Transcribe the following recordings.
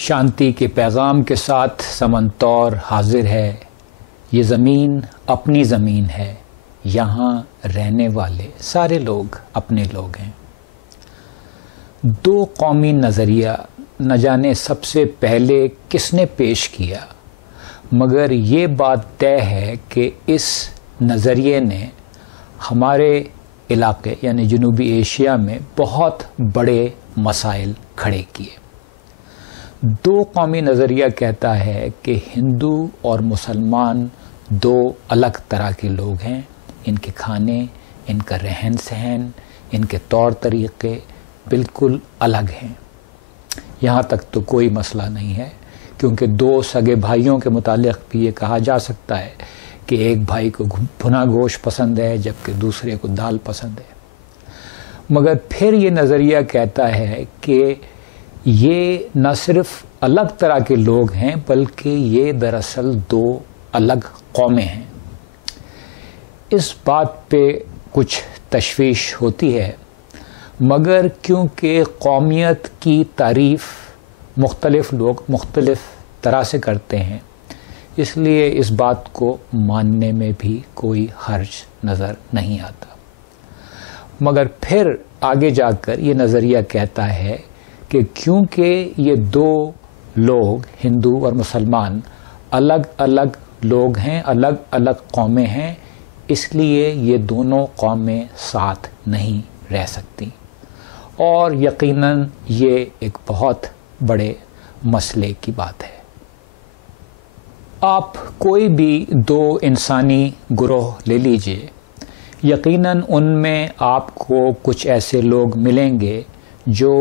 شانتی کے پیغام کے ساتھ سمنتور حاضر ہے. یہ زمین اپنی زمین ہے, یہاں رہنے والے سارے لوگ اپنے لوگ ہیں. دو قومی نظریہ نہ جانے سب سے پہلے کس نے پیش کیا, مگر یہ بات طے ہے کہ اس نظریے نے ہمارے علاقے یعنی جنوبی ایشیا میں بہت بڑے مسائل کھڑے کیے. دو قومی نظریہ کہتا ہے کہ ہندو اور مسلمان دو الگ طرح کے لوگ ہیں. ان کے کھانے, ان کا رہن سہن, ان کے طور طریقے بالکل الگ ہیں. یہاں تک تو کوئی مسئلہ نہیں ہے, کیونکہ دو سگے بھائیوں کے متعلق بھی یہ کہا جا سکتا ہے کہ ایک بھائی کو بھنا گوشت پسند ہے جبکہ دوسرے کو دال پسند ہے. مگر پھر یہ نظریہ کہتا ہے کہ یہ نہ صرف الگ طرح کے لوگ ہیں بلکہ یہ دراصل دو الگ قومیں ہیں. اس بات پہ کچھ تشویش ہوتی ہے, مگر کیونکہ قومیت کی تعریف مختلف لوگ مختلف طرح سے کرتے ہیں, اس لیے اس بات کو ماننے میں بھی کوئی حرج نظر نہیں آتا. مگر پھر آگے جا کر یہ نظریہ کہتا ہے کہ کیونکہ یہ دو لوگ ہندو اور مسلمان الگ الگ لوگ ہیں, الگ الگ قومیں ہیں, اس لیے یہ دونوں قومیں ساتھ نہیں رہ سکتی. اور یقیناً یہ ایک بہت بڑے مسئلے کی بات ہے. آپ کوئی بھی دو انسانی گروہ لے لیجئے, یقیناً ان میں آپ کو کچھ ایسے لوگ ملیں گے جو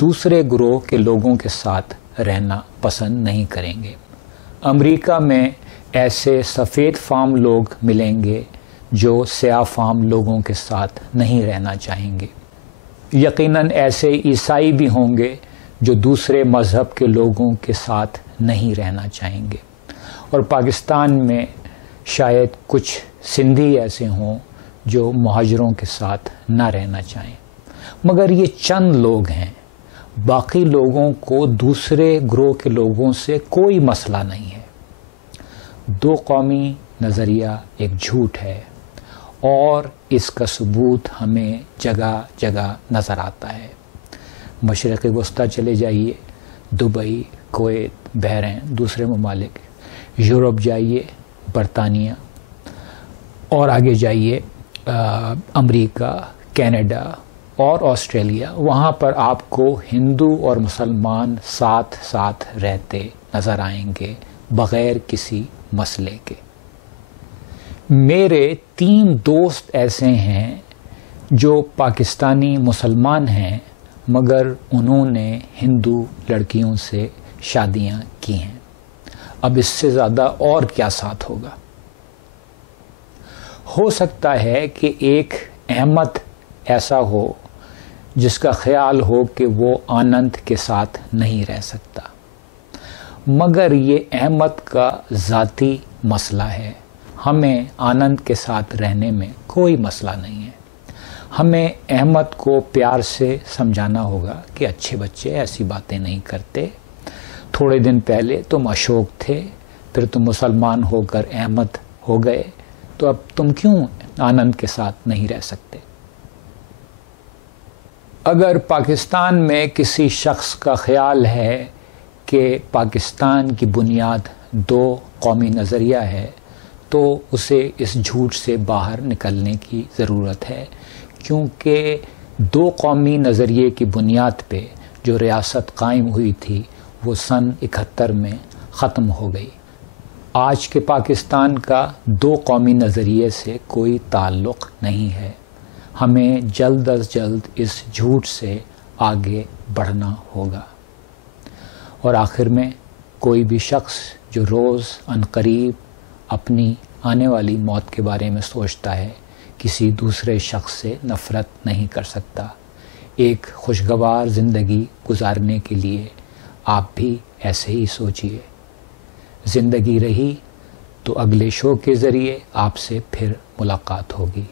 دوسرے گروہ کے لوگوں کے ساتھ رہنا پسند نہیں کریں گے. امریکہ میں ایسے سفید فام لوگ ملیں گے جو سیاہ فام لوگوں کے ساتھ نہیں رہنا چاہیں گے. یقیناً ایسے عیسائی بھی ہوں گے جو دوسرے مذہب کے لوگوں کے ساتھ نہیں رہنا چاہیں گے. اور پاکستان میں شاید کچھ سندھی ایسے ہوں جو مہاجروں کے ساتھ نہ رہنا چاہیں. مگر یہ چند لوگ ہیں, باقی لوگوں کو دوسرے گروہ کے لوگوں سے کوئی مسئلہ نہیں ہے. دو قومی نظریہ ایک جھوٹ ہے, اور اس کا ثبوت ہمیں جگہ جگہ نظر آتا ہے. مشرق وسطیٰ چلے جائیے, دبئی, کویت, بحرین, دوسرے ممالک, یورپ جائیے, برطانیہ, اور آگے جائیے امریکہ, کینیڈا اور آسٹریلیا. وہاں پر آپ کو ہندو اور مسلمان ساتھ ساتھ رہتے نظر آئیں گے بغیر کسی مسئلے کے. میرے 3 دوست ایسے ہیں جو پاکستانی مسلمان ہیں, مگر انہوں نے ہندو لڑکیوں سے شادیاں کی ہیں. اب اس سے زیادہ اور کیا ساتھ ہوگا؟ ہو سکتا ہے کہ ایک احمد ایسا ہو جس کا خیال ہو کہ وہ آنند کے ساتھ نہیں رہ سکتا, مگر یہ احمد کا ذاتی مسئلہ ہے. ہمیں آنند کے ساتھ رہنے میں کوئی مسئلہ نہیں ہے. ہمیں احمد کو پیار سے سمجھانا ہوگا کہ اچھے بچے ایسی باتیں نہیں کرتے. تھوڑے دن پہلے تم اشوک تھے, پھر تم مسلمان ہو کر احمد ہو گئے, تو اب تم کیوں آنند کے ساتھ نہیں رہ سکتے؟ اگر پاکستان میں کسی شخص کا خیال ہے کہ پاکستان کی بنیاد دو قومی نظریہ ہے, تو اسے اس جھوٹ سے باہر نکلنے کی ضرورت ہے, کیونکہ دو قومی نظریے کی بنیاد پہ جو ریاست قائم ہوئی تھی وہ سن 71 میں ختم ہو گئی. آج کے پاکستان کا دو قومی نظریے سے کوئی تعلق نہیں ہے. ہمیں جلد از جلد اس جھوٹ سے آگے بڑھنا ہوگا. اور آخر میں کوئی بھی شخص جو روز عنقریب اپنی آنے والی موت کے بارے میں سوچتا ہے, کسی دوسرے شخص سے نفرت نہیں کر سکتا. ایک خوشگوار زندگی گزارنے کے لیے آپ بھی ایسے ہی سوچئے. زندگی رہی تو اگلے شو کے ذریعے آپ سے پھر ملاقات ہوگی.